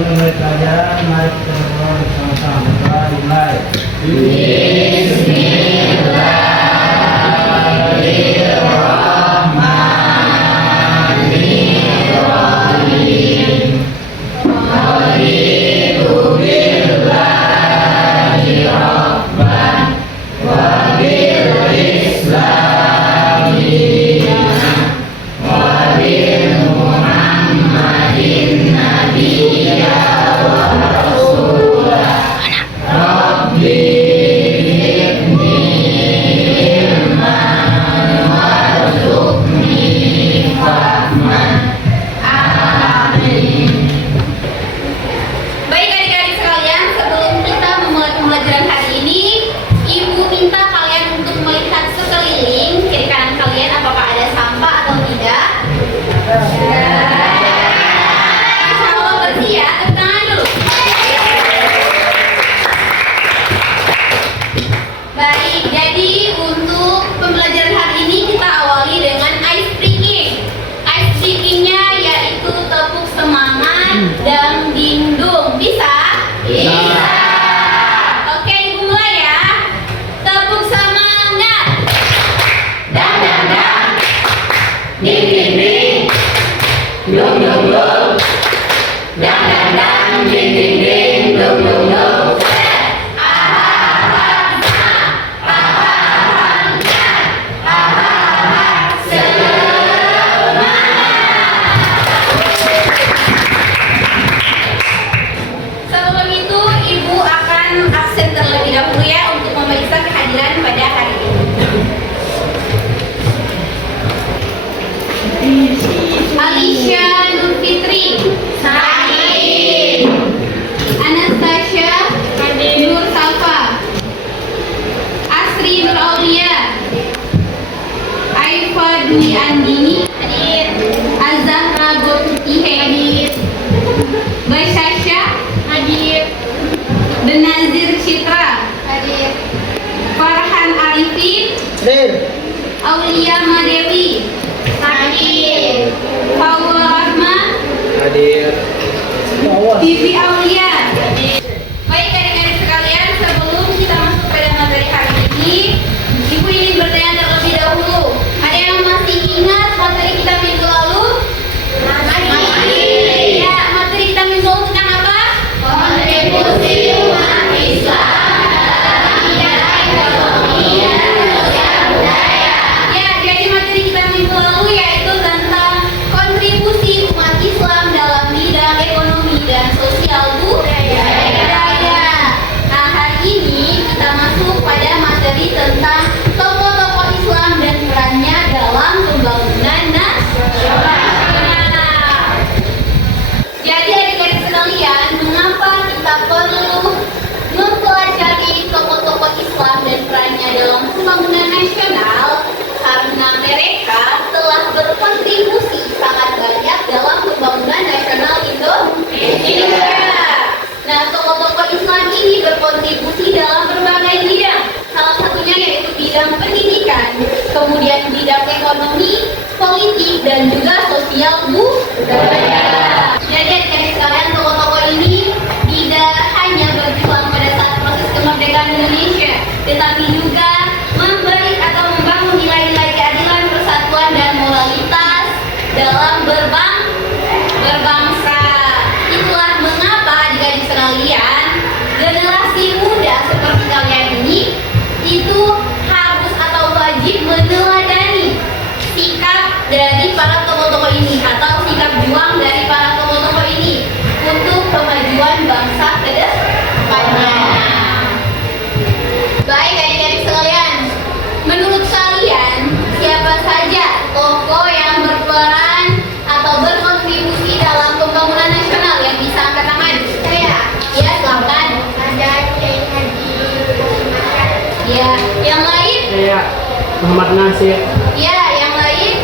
sebelum mulai pelajaran, mari kita berdoa bersama-sama. Mulai. Baik adik-adik sekalian, sebelum kita memulai pembelajaran hari ini, Ibu minta kalian untuk melihat sekeliling kiri kanan kalian apakah ada sampah atau tidak. Insya Allah bersih ya, tepuk tangan dulu. Baik, jadi untuk pembelajaran hari ini kita awali dengan ice breaking. Ice breakingnya yaitu tepuk semangat dan dingdung. Bisa? Bisa. Oke, Ibu mulai ya. Tepuk semangat. Dang dang dang, ding ding ding, dung dung dung, dang dang dang, ding ding ding, dung dung dung. Sebelum itu, Ibu akan absen terlebih dahulu ya untuk memeriksa kehadiran pada hari ini. Alicia Nurfitri, Hadir, Anastasia Nur Safa, Asri Nur Aulia, Aifa Dwi Andini, Azahra Gotutihe, Basyasha, Benazir Citra, Farhan Arifin, Aulia Madewi, Paula Rahma, Hadir. Vivi Aulia. Baik adik-adik sekalian, sebelum kita masuk pada materi hari ini, Ibu ingin bertanya terlebih dahulu. Ada yang masih ingat materi kita minggu lalu? Masih. Ya, materi kita minggu lalu tentang apa? kontribusi umat Islam dalam bidang ekonomi dan sosial budaya. Ya, jadi materi kita minggu lalu yaitu tentang kontribusi umat Islam dalam bidang ekonomi dan sosial budaya. Nah, hari ini kita masuk pada materi tentang tokoh-tokoh Islam dan perannya dalam pembangunan nasional. Jadi adik-adik sekalian, mengapa kita perlu mempelajari tokoh-tokoh Islam dan perannya dalam pembangunan nasional? Karena mereka telah berkontribusi sangat banyak dalam pembangunan nasional Indonesia. Nah, tokoh-tokoh Islam ini berkontribusi dalam berbagai bidang. Salah satunya yaitu bidang pendidikan, kemudian bidang ekonomi, politik, dan juga sosial budaya. Jadi adik-adik sekalian, tokoh-tokoh ini tidak hanya berjuang pada saat proses kemerdekaan Indonesia, tetapi juga memberi atau membangun nilai-nilai keadilan, persatuan, dan moralitas dalam berbangsa. Itulah mengapa adik-adik sekalian, generasi muda seperti kalian ini itu harus atau wajib meneladani sikap dari para tokoh-tokoh ini atau sikap juang dari para tokoh-tokoh ini untuk kemajuan bangsa ke depannya. Baik adik-adik sekalian, menurut kalian siapa saja tokoh yang berperan atau berkontribusi dalam pembangunan nasional yang bisa angkat tangan? Saya. Ya, silakan. Ada Kiai Haji Ya, yang lain? Saya Muhammad Nasir. Ya, yang lain?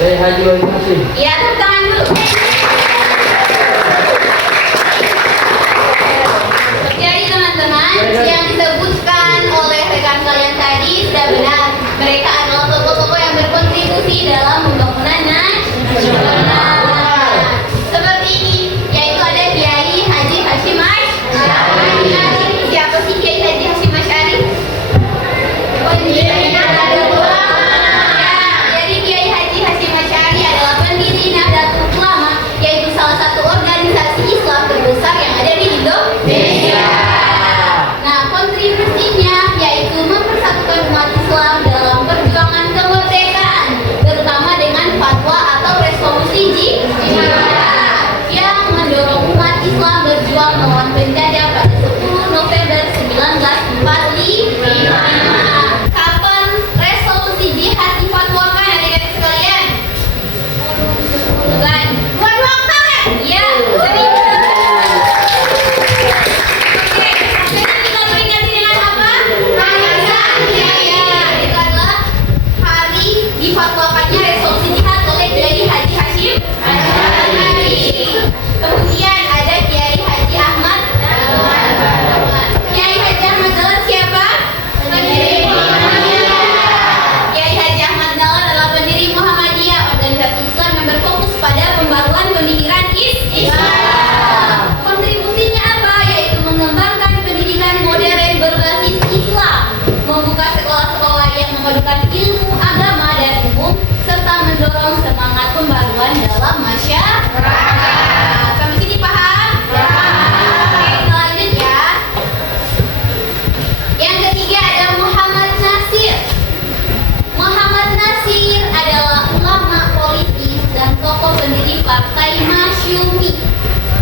Saya Haji Wahid Hasim. Ya, tepuk tangan dulu. Jadi teman-teman, yang disebutkan oleh rekan kalian tadi sudah benar. Mereka adalah tokoh-tokoh yang berkontribusi dalam pembangunan nasional. Seperti mendadak pada 10 November 1945. Kapan resolusi jihad difatwakan adik-adik sekalian? Bukan. Bukan ulang tahun. Ya, serius. Oke, jadi kita peringati dengan apa? Hari Jaya. Itu adalah hari difatwakannya resolusi jihad oleh Kiai Haji Hashim Ashari. Kemudian ada Kiai Haji Ahmad Dahlan. Kiai Haji Ahmad Dahlan siapa? Pendiri Muhammadiyah. Kiai Haji Ahmad Dahlan adalah pendiri Muhammadiyah, organisasi Islam yang berfokus pada pembaruan pemikiran Islam. Kontribusinya apa? Yaitu mengembangkan pendidikan modern berbasis Islam, membuka sekolah-sekolah yang memadukan ilmu agama dan umum, serta mendorong semangat pembaruan dalam masyarakat. Sampai sini paham? Oke, kita lanjut ya. Yang ketiga ada Muhammad Nasir. Muhammad Nasir adalah ulama politis dan tokoh pendiri Partai Masyumi.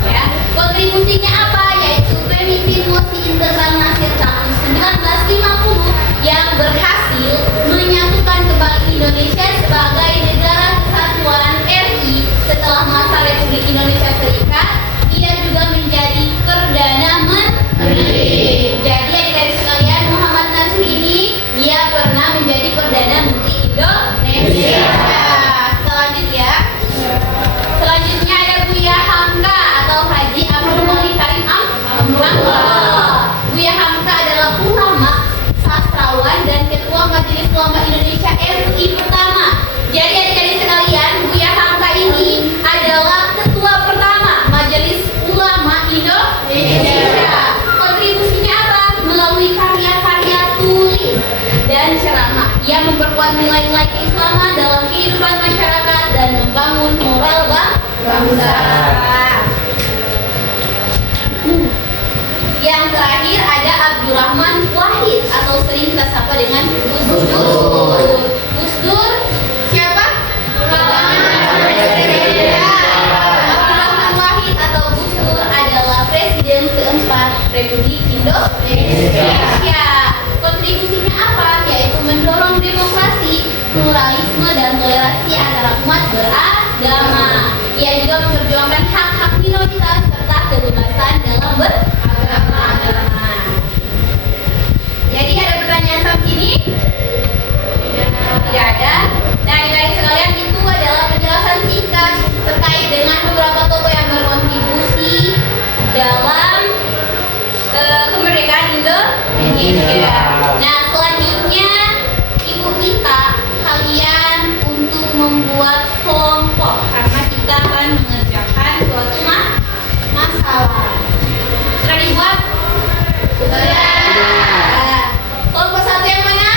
Ya, kontribusinya apa? Yaitu pemimpin Mosi Integral Nasir tahun 1950 yang berhasil menyatukan kembali Indonesia sebagai negara kesatuan RI setelah masa Republik Indonesia Serikat. Ia juga menjadi Perdana Menteri. Jadi adik-adik sekalian, Muhammad Nasir ini dia pernah menjadi Perdana Menteri Indonesia. Kita lanjut ya. Selanjutnya ada Buya Hamka atau Haji Abdul Malik Karim Amrullah. Buya Hamka adalah ulama, sastrawan dan ketua Majelis Ulama Indonesia RI pertama. Jadi adik-adik sekalian, Buya Hamka ini adalah ketua pertama Majelis Ulama Indonesia. Kontribusinya apa? Melalui karya-karya tulis dan ceramah yang memperkuat nilai-nilai keislaman dalam kehidupan masyarakat dan membangun moral bangsa. Yang terakhir ada Abdurrahman Wahid atau sering kita sapa dengan Gus Dur. Gus Dur siapa? Abdurrahman Wahid atau Gus Dur adalah Presiden keempat Republik Indonesia. Kontribusinya apa? Yaitu mendorong demokrasi, pluralisme dan toleransi antara umat beragama. Ia juga memperjuangkan hak-hak minoritas serta kebebasan dalam beragama. Jadi ada pertanyaan sampai sini? Tidak ada. Nah, adik-adik sekalian, itu adalah penjelasan singkat terkait dengan beberapa tokoh yang berkontribusi dalam kemerdekaan Indonesia. Nah, selanjutnya Ibu minta kalian untuk membuat kelompok karena kita akan mengerjakan suatu masalah. Sudah dibuat? Sudah. Kelompok satu yang mana?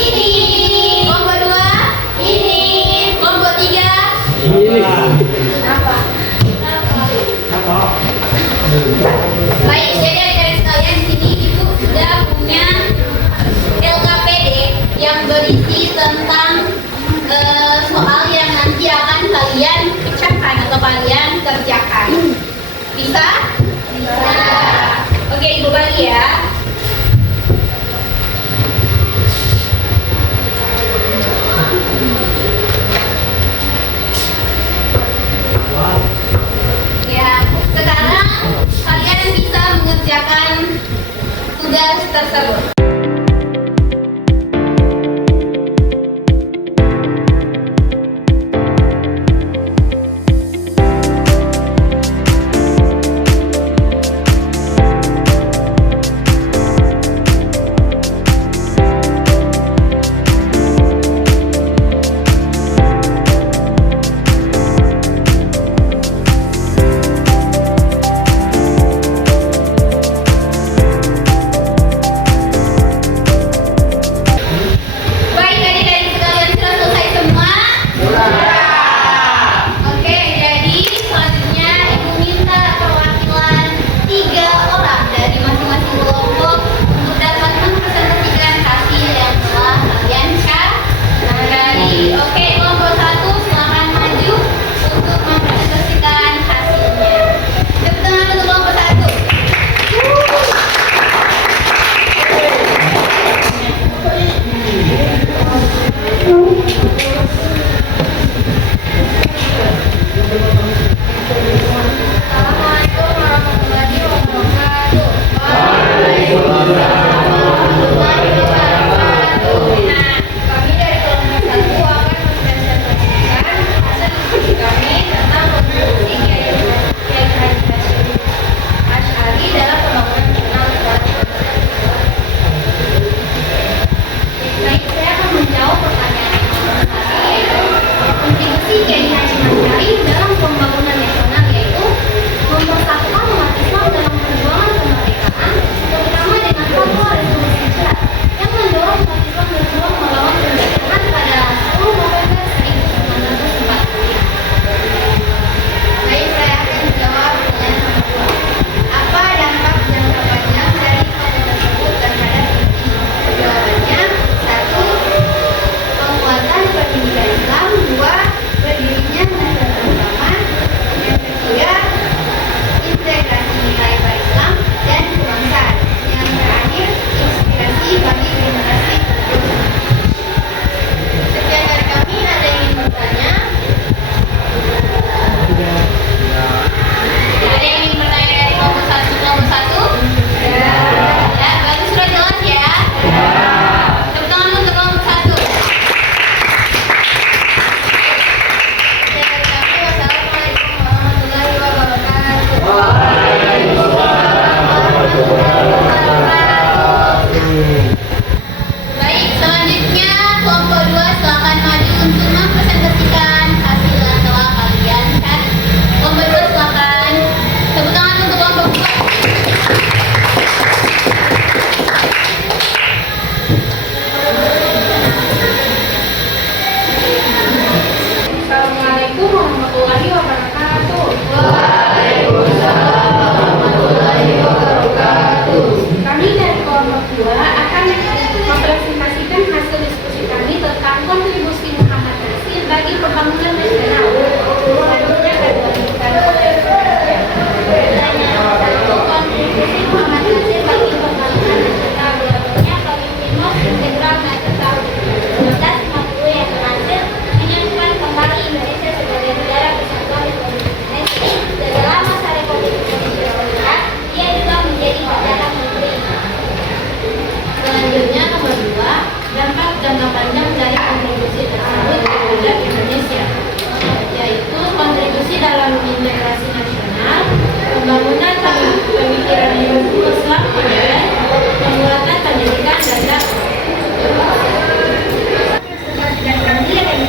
Ini. Kelompok dua? Ini. Kelompok tiga? Apa? Baik, jadi adik-adik sekalian, di sini Ibu sudah punya LKPD yang berisi tentang soal yang nanti akan kalian pecahkan atau kalian kerjakan. Bisa? Bisa. Oke, Ibu bagi ya. Ya, sekarang kalian bisa mengerjakan tugas tersebut.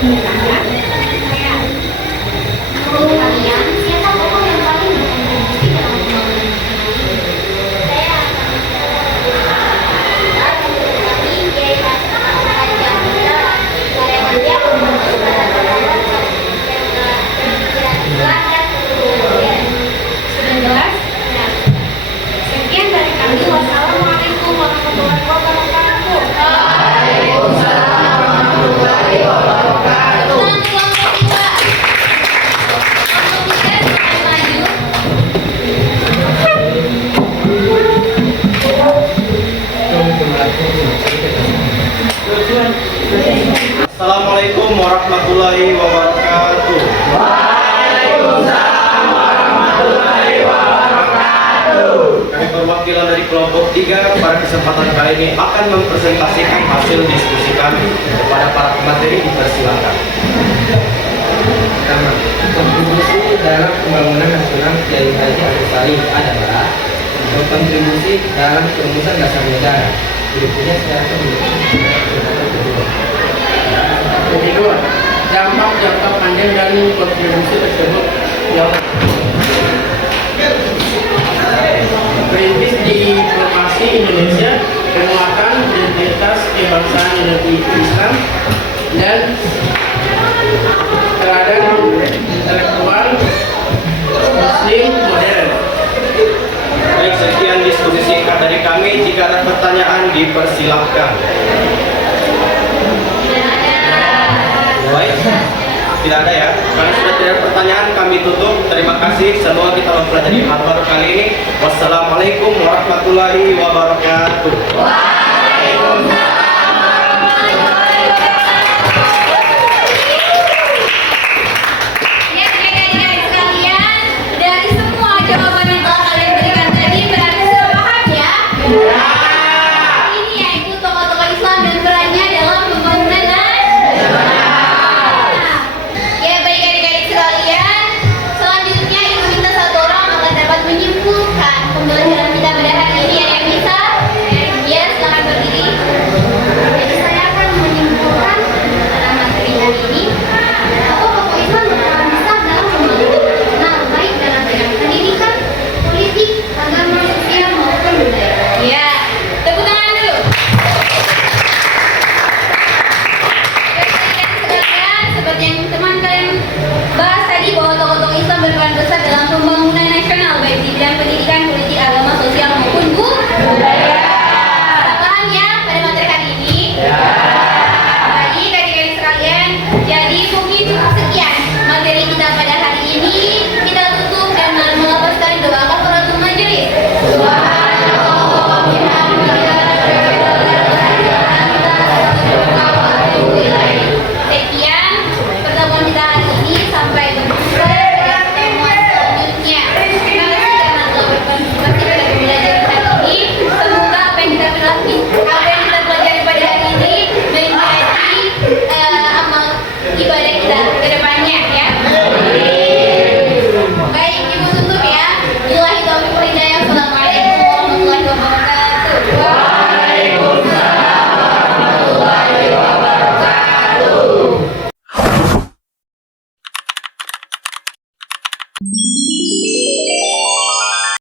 Menurut kalian, siapa tokoh yang paling berkontribusi dalam pembangunan negeri? Saya akan kami Kiai Haji Abdullah karyawan dia membantu para karyawan yang kira-kira dan 19. Sekian dari kami. Wassalamualaikum warahmatullahi wabarakatuh. Waalaikumsalam warahmatullahi wabarakatuh. Assalamualaikum warahmatullahi wabarakatuh. Waalaikumsalam warahmatullahi wabarakatuh. Kami perwakilan dari kelompok 3 pada kesempatan kali ini akan mempresentasikan hasil diskusi kami kepada para pemateri. Dipersilakan. Pertama, kontribusi dalam pembangunan nasional Kiai Haji Abdul Salim adalah berkontribusi dalam perumusan dasar negara. Berikutnya secara kedua, dampak jangka panjang dan kontribusi tersebut yang perintis diplomasi Indonesia, penguatan identitas kebangsaan Islam dan terhadap intelektual Muslim modern. Baik, sekian diskusi singkat dari kami. Jika ada pertanyaan, dipersilahkan. Baik, tidak ada ya. Karena sudah tidak ada pertanyaan, kami tutup. Terima kasih. Semoga kita mempelajari hal baru kali ini. Wassalamualaikum warahmatullahi wabarakatuh. Waalaikumsalam. Ya, adik-adik sekalian, dari semua jawaban yang telah kalian berikan tadi, berarti sudah paham ya? Ini yaitu tokoh-tokoh Islam dan perannya dalam pembangunan nasional. Ya, baik adik-adik sekalian, selanjutnya ibu minta satu orang agar dapat menyimpulkan pembelajaran kita pada hari ini. Ada yang bisa? Ya, silakan berdiri. Jadi saya akan menyimpulkan pada materi hari ini. Tokoh-tokoh Islam berperan besar dalam pembangunan nasional, baik dalam bidang pendidikan, politik, agama, sosial maupun budaya. Ya, tepuk tangan dulu. Sekalian, seperti yang teman kalian bahas tadi bahwa tokoh-tokoh Islam berperan besar dalam pembangunan nasional, baik di bidang pendidikan, politik, agama, sosial maupun budaya. Paham ya pada materi hari ini? Baik, adik-adik sekalian, jadi mungkin cukup sekian materi kita pada hari ini. Kita tutup dan mengapaskan doa kafaratul majelis. Subhanallah wa bihamdihi. Sekian pertemuan kita hari ini, sampai berjumpa pada pertemuan selanjutnya. Terima kasih karena telah berpartisipasi pada pembelajaran hari ini. Semoga apa yang kita pelajari pada hari ini menjadi amal ibadah kita ke depannya ya. Baik, ibu tutup ya. Billahi taufiq wal hidayah. Assalamualaikum warahmatullahi wabarakatuh. Waalaikumsalam warahmatullahi wabarakatuh.